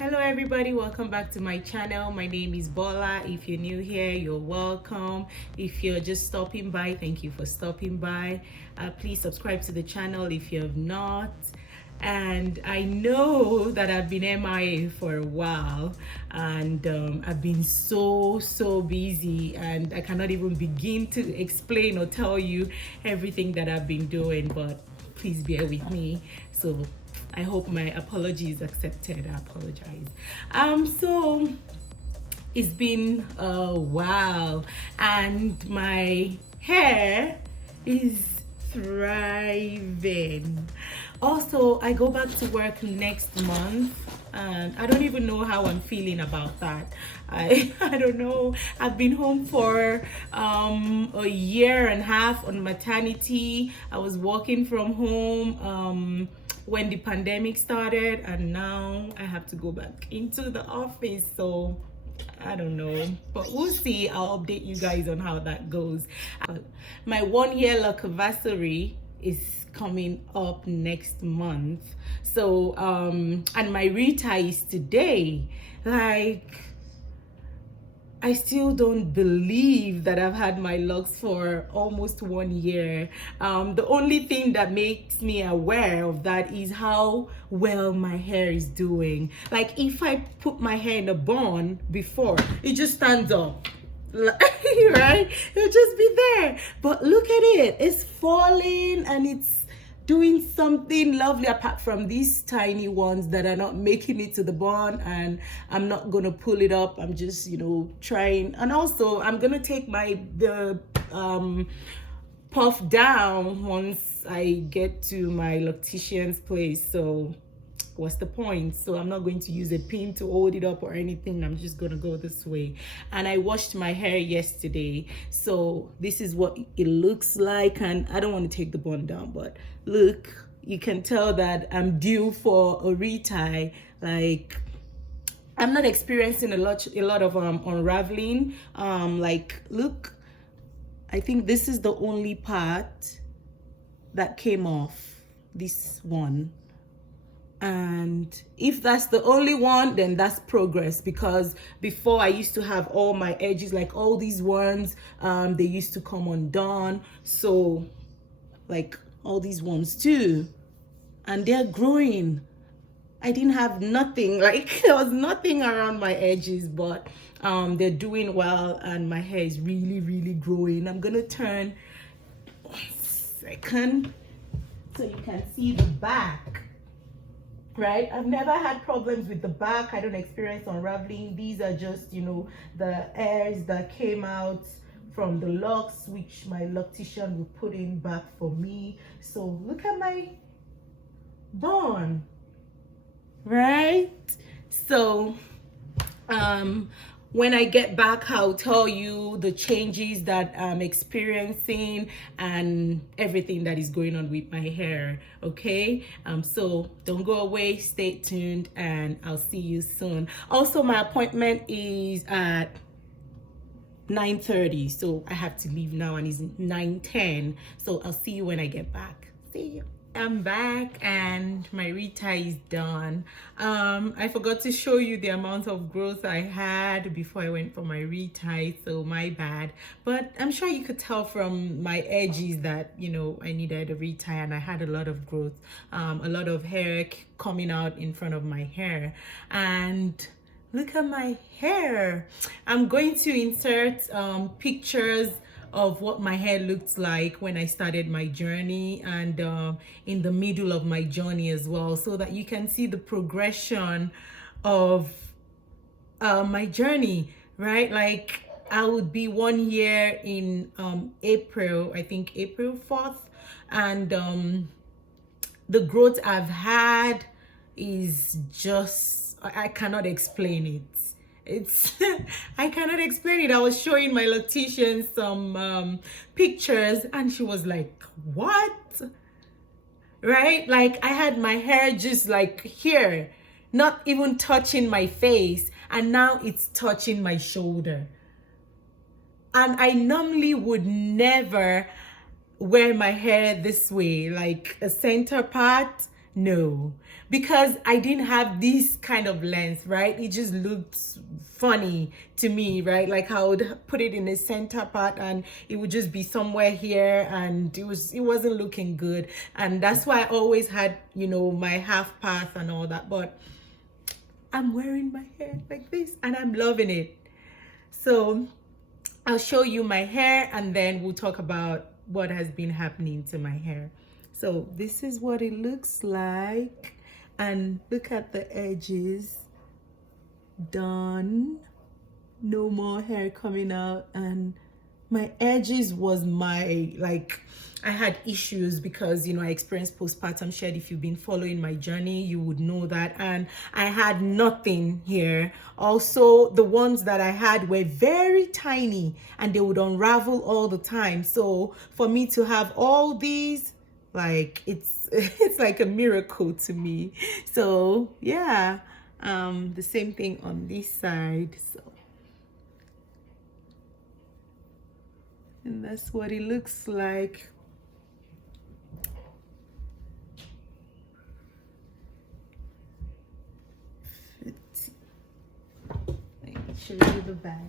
Hello everybody, welcome back to my channel. My name is Bola. If you're new here, you're welcome. If you're just stopping by, thank you for stopping by. Please subscribe to the channel if you have not. And I know that I've been MIA for a while, and I've been so busy, and I cannot even begin to explain or tell you everything that I've been doing, but please bear with me. So I hope my apology is accepted. I apologize. So it's been a while, and my hair is thriving. Also, I go back to work next month, and I don't even know how I'm feeling about that. I don't know. I've been home for a year and a half on maternity. I was working from home when the pandemic started, and now I have to go back into the office. So I don't know, but we'll see. I'll update you guys on how that goes. My 1 year anniversary is coming up next month. So and my retie is today. Like, I still don't believe that I've had my locks for almost 1 year. The only thing that makes me aware of that is how well my hair is doing. Like, if I put my hair in a bun before, it just stands up. Right? It'll just be there. But look at it. It's falling and it's doing something lovely, apart from these tiny ones that are not making it to the bun, and I'm not gonna pull it up. I'm just, trying. And also I'm gonna take the puff down once I get to my loctician's place. So what's the point? So I'm not going to use a pin to hold it up or anything. I'm just gonna go this way. And I washed my hair yesterday, so this is what it looks like. And I don't want to take the bun down, but look, you can tell that I'm due for a retie. Like, I'm not experiencing a lot of unraveling. Like, look, I think this is the only part that came off, this one. And if that's the only one, then that's progress, because before I used to have all my edges, like all these ones, they used to come undone. So like all these ones too, and they're growing. I didn't have nothing, like there was nothing around my edges, but they're doing well, and my hair is really growing. I'm gonna turn 1 second so you can see the back. Right, I've never had problems with the back. I don't experience unraveling. These are just, the hairs that came out from the locks, which my loctician will put in back for me. So look at my bun, right? So when I get back, I'll tell you the changes that I'm experiencing and everything that is going on with my hair, okay? So don't go away, stay tuned, and I'll see you soon. Also, my appointment is at 9:30, so I have to leave now, and it's 9:10. So I'll see you when I get back. See you. I'm back, and my retie is done. I forgot to show you the amount of growth I had before I went for my retie, so my bad. But I'm sure you could tell from my edges that, I needed a retie, and I had a lot of growth, a lot of hair coming out in front of my hair. And look at my hair. I'm going to insert pictures of what my hair looked like when I started my journey, and in the middle of my journey as well, so that you can see the progression of my journey, right? Like, I would be 1 year in April, I think April 4th, and the growth I've had is just, I cannot explain it. It's I cannot explain it. I was showing my loctician some pictures, and she was like, what? Right? Like, I had my hair just like here, not even touching my face, and now it's touching my shoulder. And I normally would never wear my hair this way, like a center part No, because I didn't have this kind of length, right? It just looked funny to me, right? Like I would put it in the center part and it would just be somewhere here, and it wasn't looking good. And that's why I always had, you know, my half path and all that. But I'm wearing my hair like this and I'm loving it. So I'll show you my hair and then we'll talk about what has been happening to my hair. So this is what it looks like, and look at the edges. Done. No more hair coming out, and my edges was my, like, I had issues because, you know, I experienced postpartum shed. If you've been following my journey, you would know that. And I had nothing here. Also, the ones that I had were very tiny and they would unravel all the time. So for me to have all these, like, it's like a miracle to me. So yeah, the same thing on this side. So, and that's what it looks like. Let me show you the back.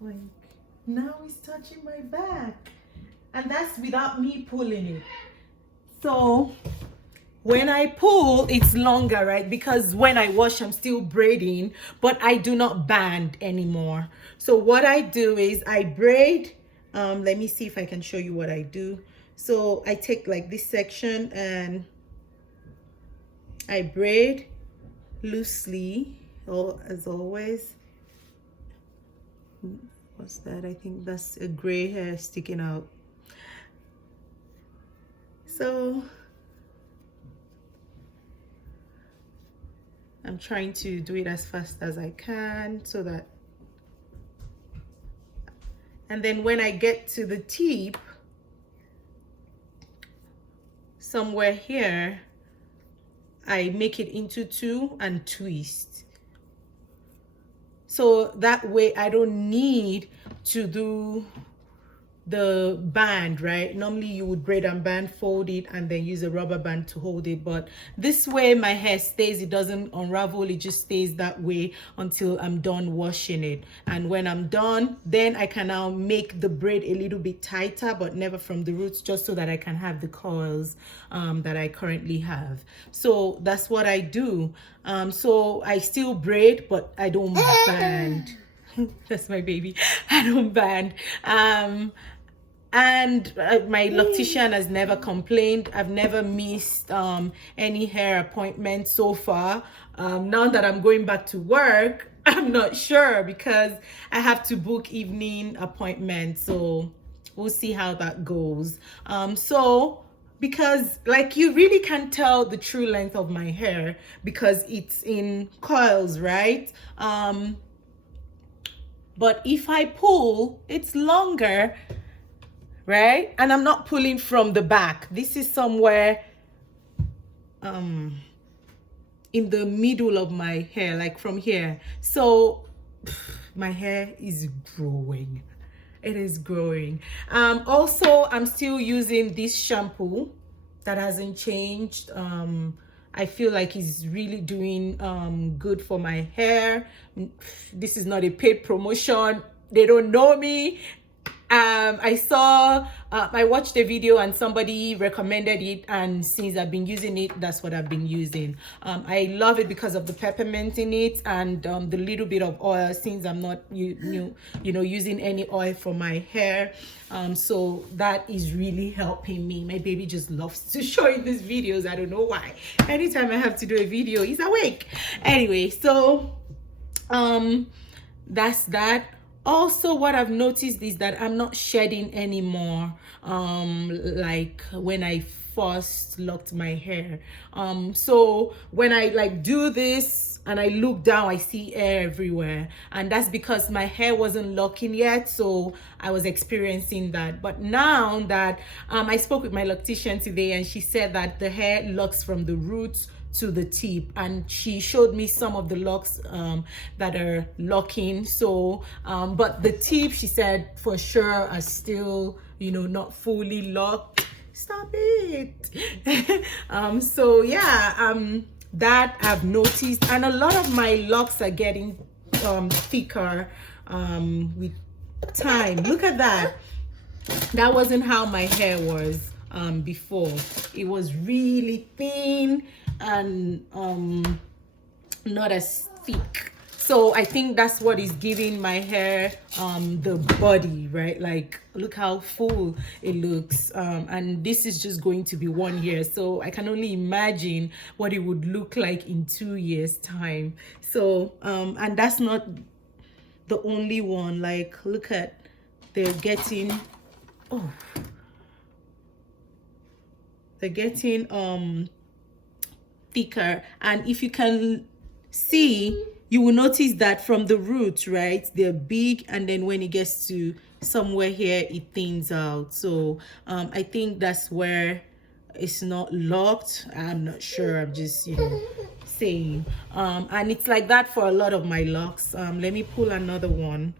Like, now it's touching my back, and that's without me pulling it. So when I pull, it's longer, right? Because when I wash, I'm still braiding, but I do not band anymore. So what I do is I braid. Let me see if I can show you what I do. So I take like this section and I braid loosely, as always. What's that? I think that's a gray hair sticking out. So I'm trying to do it as fast as I can so that, and then when I get to the tip, somewhere here, I make it into two and twist. So that way I don't need to do the band, right? Normally you would braid and band, fold it, and then use a rubber band to hold it. But this way my hair stays, it doesn't unravel, it just stays that way until I'm done washing it. And when I'm done, then I can now make the braid a little bit tighter, but never from the roots, just so that I can have the coils that I currently have. So that's what I do. So I still braid, but I don't band. That's my baby. I don't band. And my loctician has never complained. I've never missed any hair appointment so far. Now that I'm going back to work, I'm not sure because I have to book evening appointments. So we'll see how that goes. Because like you really can't tell the true length of my hair because it's in coils, right? But if I pull, it's longer, right? And I'm not pulling from the back. This is somewhere in the middle of my hair, like from here. So my hair is growing. It is growing. Also, I'm still using this shampoo that hasn't changed. I feel like it's really doing good for my hair. This is not a paid promotion. They don't know me. I watched a video and somebody recommended it, and since I've been using it, that's what I've been using. I love it because of the peppermint in it and the little bit of oil, since I'm not using any oil for my hair. So that is really helping me. My baby just loves to show you these videos. I don't know why. Anytime I have to do a video, he's awake. Anyway, so that's that. Also, what I've noticed is that I'm not shedding anymore, like when I first locked my hair. So when I like do this and I look down, I see hair everywhere, and that's because my hair wasn't locking yet, so I was experiencing that. But now that I spoke with my loctician today, and she said that the hair locks from the roots to the tip, and she showed me some of the locks that are locking. So but the tip, she said, for sure are still, you know, not fully locked. Stop it. So yeah, that I've noticed, and a lot of my locks are getting thicker with time. Look at that. That wasn't how my hair was before. It was really thin and not as thick. So I think that's what is giving my hair the body, right? Like, look how full it looks. And this is just going to be 1 year, so I can only imagine what it would look like in 2 years time. So and that's not the only one. Like, look at, they're getting, oh, they're getting thicker. And if you can see, you will notice that from the roots, right, they're big, and then when it gets to somewhere here, it thins out. So I think that's where it's not locked. I'm not sure, I'm just, you know, saying. And it's like that for a lot of my locks. Let me pull another one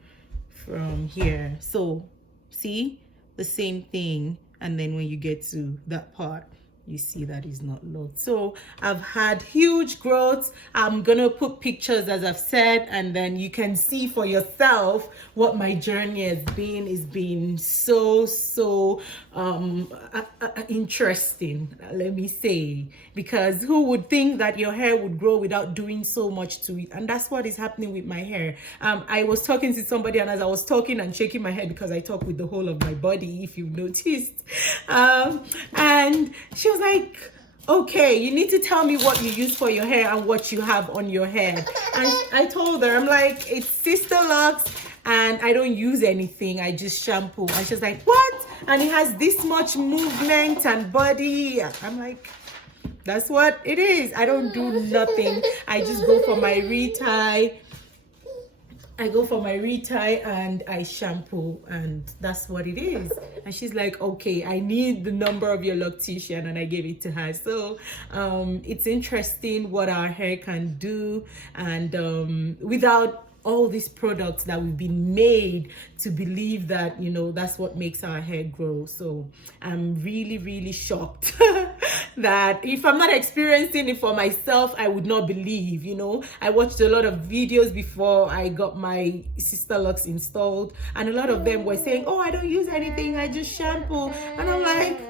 from here. So see, the same thing, and then when you get to that part, you see that is not locked. So I've had huge growth. I'm gonna put pictures, as I've said, and then you can see for yourself what my journey has been. It's been so interesting, let me say, because who would think that your hair would grow without doing so much to it? And that's what is happening with my hair. I was talking to somebody, and as I was talking and shaking my head, because I talk with the whole of my body, if you've noticed, and she was like, okay, you need to tell me what you use for your hair and what you have on your head. And I told her, I'm like, it's Sisterlocks, and I don't use anything, I just shampoo. And she's like, what? And it has this much movement and body. I'm like, that's what it is. I don't do nothing. I just go for my retie. And I shampoo, and that's what it is. And she's like, okay, I need the number of your loctician, and I gave it to her. So it's interesting what our hair can do, and without all these products that we've been made to believe that, you know, that's what makes our hair grow. So I'm really shocked that if I'm not experiencing it for myself, I would not believe. You know, I watched a lot of videos before I got my Sisterlocks installed, and a lot of them were saying, oh, I don't use anything, I just shampoo. And I'm like,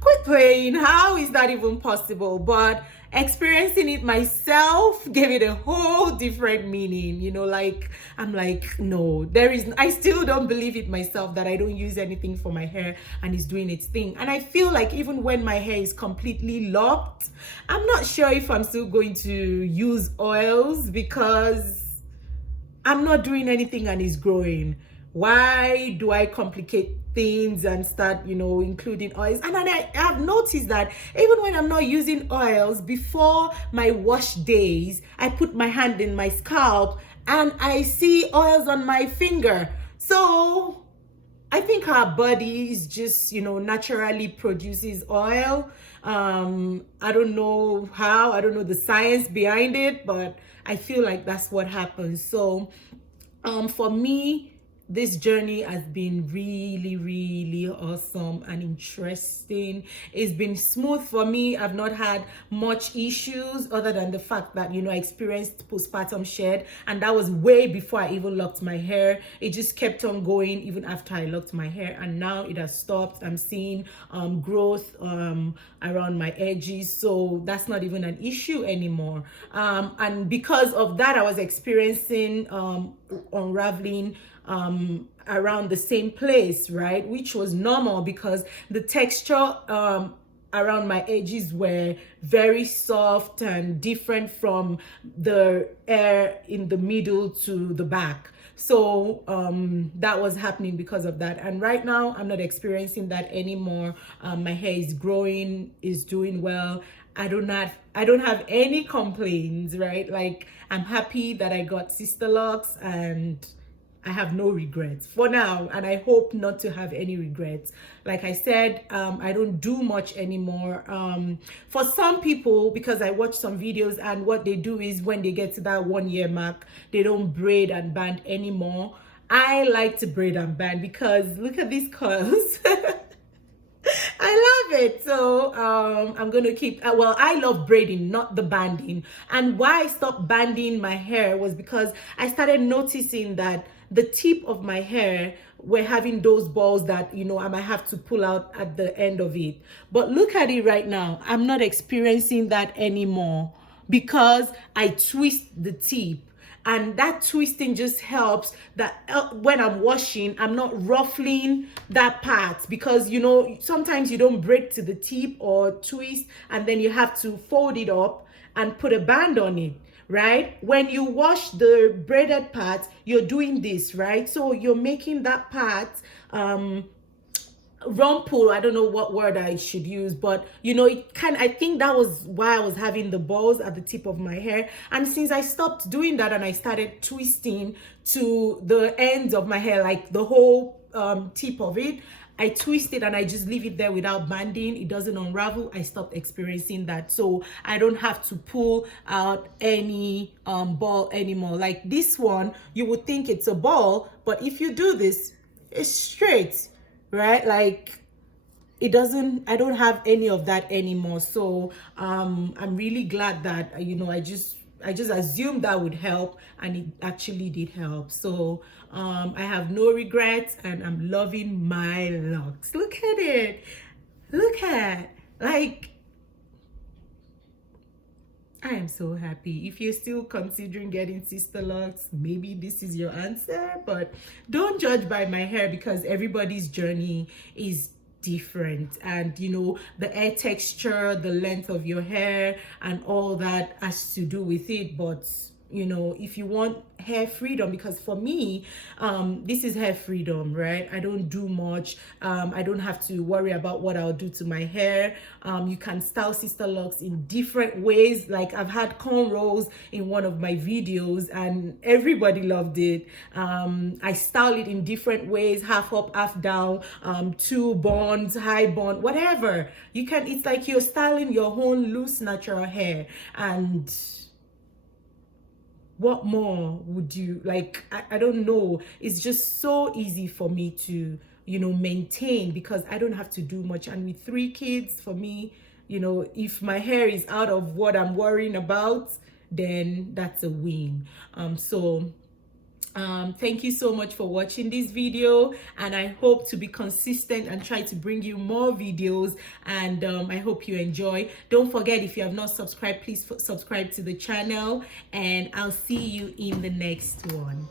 quit playing. How is that even possible? But experiencing it myself gave it a whole different meaning. You know, like, I'm like, no, I still don't believe it myself that I don't use anything for my hair and it's doing its thing. And I feel like even when my hair is completely locked, I'm not sure if I'm still going to use oils, because I'm not doing anything and it's growing. Why do I complicate things and start, you know, including oils? And then I have noticed that even when I'm not using oils, before my wash days, I put my hand in my scalp and I see oils on my finger. So I think our bodies just, you know, naturally produces oil. I don't know how, I don't know the science behind it, but I feel like that's what happens. So for me, this journey has been really awesome and interesting. It's been smooth for me. I've not had much issues, other than the fact that, you know, I experienced postpartum shed, and that was way before I even locked my hair. It just kept on going even after I locked my hair, and now it has stopped. I'm seeing growth around my edges, so that's not even an issue anymore. And because of that, I was experiencing unraveling around the same place, right, which was normal because the texture around my edges were very soft and different from the hair in the middle to the back. So that was happening because of that, and right now I'm not experiencing that anymore. My hair is growing, is doing well. I don't have any complaints, right? Like, I'm happy that I got Sisterlocks, and I have no regrets for now, and I hope not to have any regrets. Like I said, I don't do much anymore. For some people, because I watch some videos, and what they do is when they get to that 1 year mark, they don't braid and band anymore. I like to braid and band because look at these curls. I love it. So I'm gonna keep well, I love braiding, not the banding. And why I stopped banding my hair was because I started noticing that the tip of my hair were having those balls that, you know, I might have to pull out at the end of it. But look at it right now, I'm not experiencing that anymore because I twist the tip, and that twisting just helps that when I'm washing, I'm not ruffling that part, because you know sometimes you don't braid to the tip or twist and then you have to fold it up and put a band on it, right? When you wash the braided part, you're doing this, right? So you're making that part rumple. I don't know what word I should use, but you know, it kind, I think that was why I was having the balls at the tip of my hair. And since I stopped doing that and I started twisting to the ends of my hair, like the whole tip of it, I twist it and I just leave it there without banding, it doesn't unravel. I stopped experiencing that, so I don't have to pull out any ball anymore. Like this one, you would think it's a ball, but if you do this, it's straight, right? Like it doesn't, I don't have any of that anymore. So I'm really glad that, you know, I just assumed that would help, and it actually did help. So I have no regrets, and I'm loving my locks. Look at it, look at, like, I am so happy. If you're still considering getting Sisterlocks, maybe this is your answer, but don't judge by my hair because everybody's journey is different, and you know, the hair texture, the length of your hair and all that has to do with it. But you know, if you want hair freedom, because for me this is hair freedom, right? I don't do much, I don't have to worry about what I'll do to my hair. You can style Sisterlocks in different ways. Like I've had cornrows in one of my videos and everybody loved it. I style it in different ways, half up, half down, two bonds, high bond, whatever you can. It's like you're styling your own loose natural hair. And what more would you like? I don't know. It's just so easy for me to, you know, maintain because I don't have to do much. And with 3 kids, for me, you know, if my hair is out of what I'm worrying about, then that's a win. Thank you so much for watching this video, and I hope to be consistent and try to bring you more videos, and I hope you enjoy. Don't forget, if you have not subscribed, please subscribe to the channel, and I'll see you in the next one.